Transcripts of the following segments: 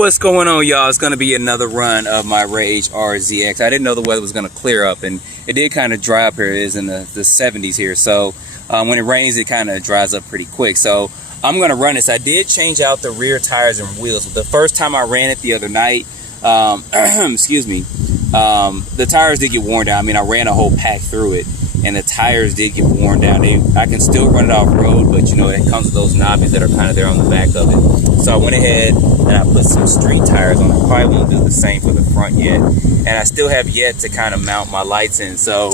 What's going on, y'all? It's going to be another run of my Rage RZX. I didn't know the weather was going to clear up, and it did kind of dry up here. It is in the 70s here, so when it rains, it kind of dries up pretty quick. So I'm going to run this. I did change out the rear tires and wheels. The first time I ran it the other night, excuse me, the tires did get worn down. I mean, I ran a whole pack through it, and the tires did get worn down. I can still run it off road, but you know, it comes with those knobbies that are kind of there on the back of it. So I went ahead and I put some street tires on it. Probably won't do the same for the front yet. And I still have yet to kind of mount my lights in. So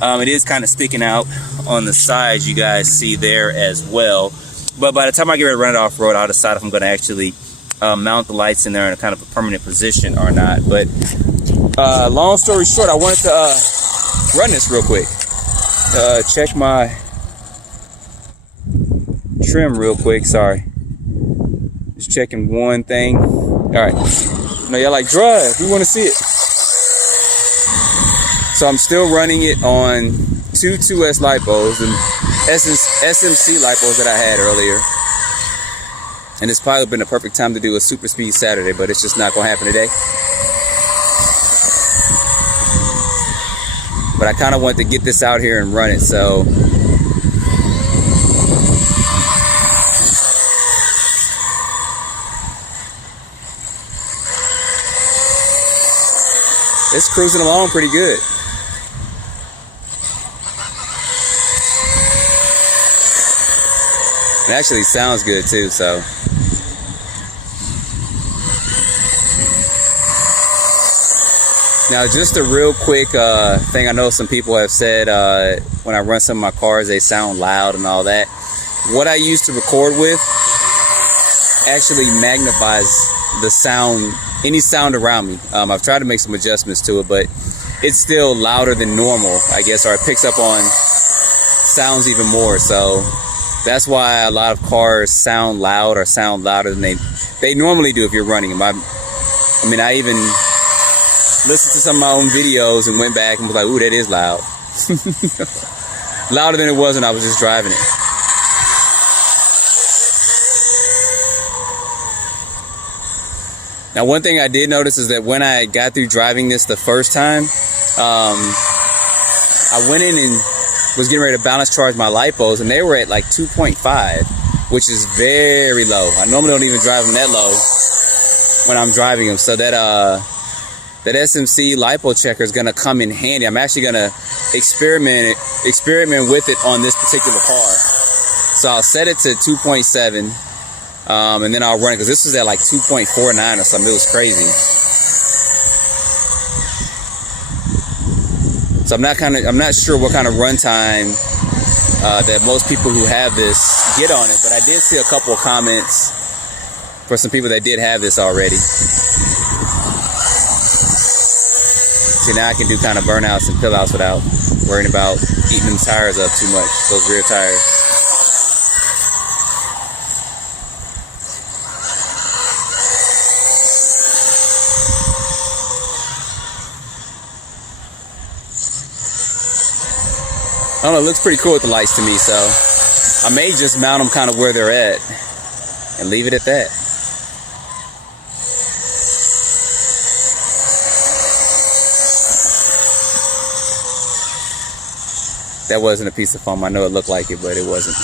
it is kind of sticking out on the sides, you guys see there as well. But by the time I get ready to run it off road, I'll decide if I'm going to actually mount the lights in there in a kind of a permanent position or not. But long story short, I wanted to run this real quick. Check my trim real quick. Sorry, just checking one thing. All right, no, y'all like drive, we want to see it. So I'm still running it on two 2S Lipos and SMC Lipos that I had earlier, and it's probably been the perfect time to do a super speed Saturday, but it's just not gonna happen today. But I kind of want to get this out here and run it, so it's cruising along pretty good. It actually sounds good too, so. Now, just a real quick thing, I know some people have said when I run some of my cars, they sound loud and all that. What I used to record with actually magnifies the sound, any sound around me. I've tried to make some adjustments to it, but it's still louder than normal, I guess, or it picks up on sounds even more. So that's why a lot of cars sound loud or sound louder than they normally do if you're running them. I mean, I even listened to some of my own videos and went back and was like, ooh, that is loud. Louder than it was when I was just driving it. Now, one thing I did notice is that when I got through driving this the first time, I went in and was getting ready to balance charge my Lipos, and they were at like 2.5, which is very low. I normally don't even drive them that low when I'm driving them. So that SMC lipo checker is going to come in handy. I'm actually going to experiment with it on this particular car. So I'll set it to 2.7, and then I'll run it, because this was at like 2.49 or something. It was crazy. So I'm not sure what kind of runtime that most people who have this get on it, but I did see a couple of comments for some people that did have this already. See, now I can do kind of burnouts and pillouts without worrying about eating them tires up too much, those rear tires. I don't know, it looks pretty cool with the lights to me, so I may just mount them kind of where they're at and leave it at that. That wasn't a piece of foam. I know it looked like it, but it wasn't.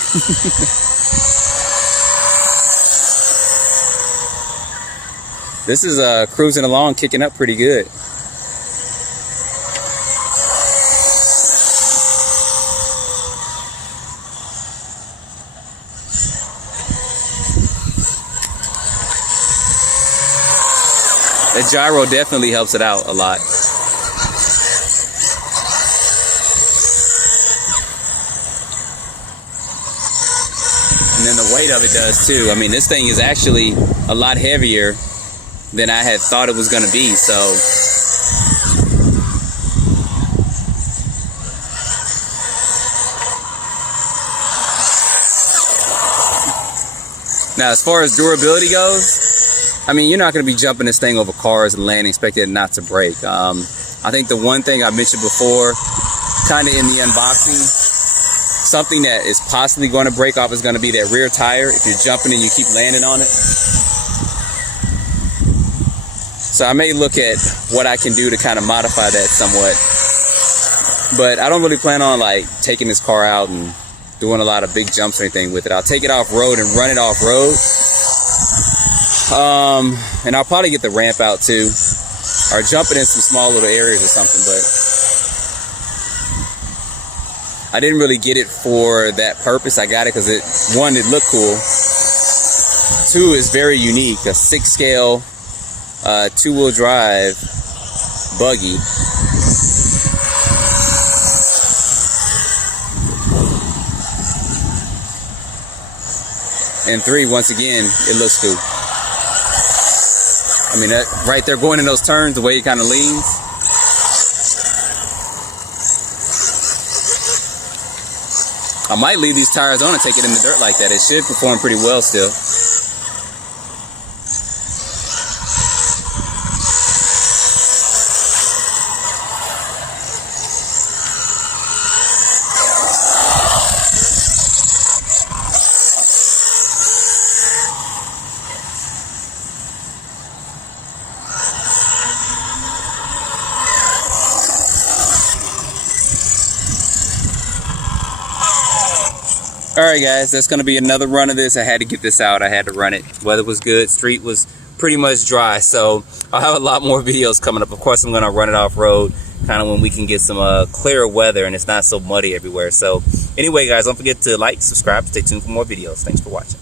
This is cruising along, kicking up pretty good. That gyro definitely helps it out a lot. And then the weight of it does too. I mean, this thing is actually a lot heavier than I had thought it was going to be. So now, as far as durability goes, I mean, you're not going to be jumping this thing over cars and landing expecting it not to break. I think the one thing I mentioned before, kind of in the unboxing, something that is possibly going to break off is going to be that rear tire. If you're jumping and you keep landing on it, So I may look at what I can do to kind of modify that somewhat. But I don't really plan on like taking this car out and doing a lot of big jumps or anything with it. I'll take it off road and run it off road. And I'll probably get the ramp out too, or jump it in some small little areas or something. But I didn't really get it for that purpose. I got it because one, it looked cool. Two, it's very unique. A 6-scale 2-wheel drive buggy. And 3, once again, it looks cool. I mean, that right there going in those turns, the way it kind of leans. I might leave these tires on and take it in the dirt like that. It should perform pretty well still. Alright guys, that's going to be another run of this. I had to get this out. I had to run it. Weather was good. Street was pretty much dry. So I'll have a lot more videos coming up. Of course, I'm going to run it off road kind of when we can get some clearer weather and it's not so muddy everywhere. So anyway guys, don't forget to like, subscribe, stay tuned for more videos. Thanks for watching.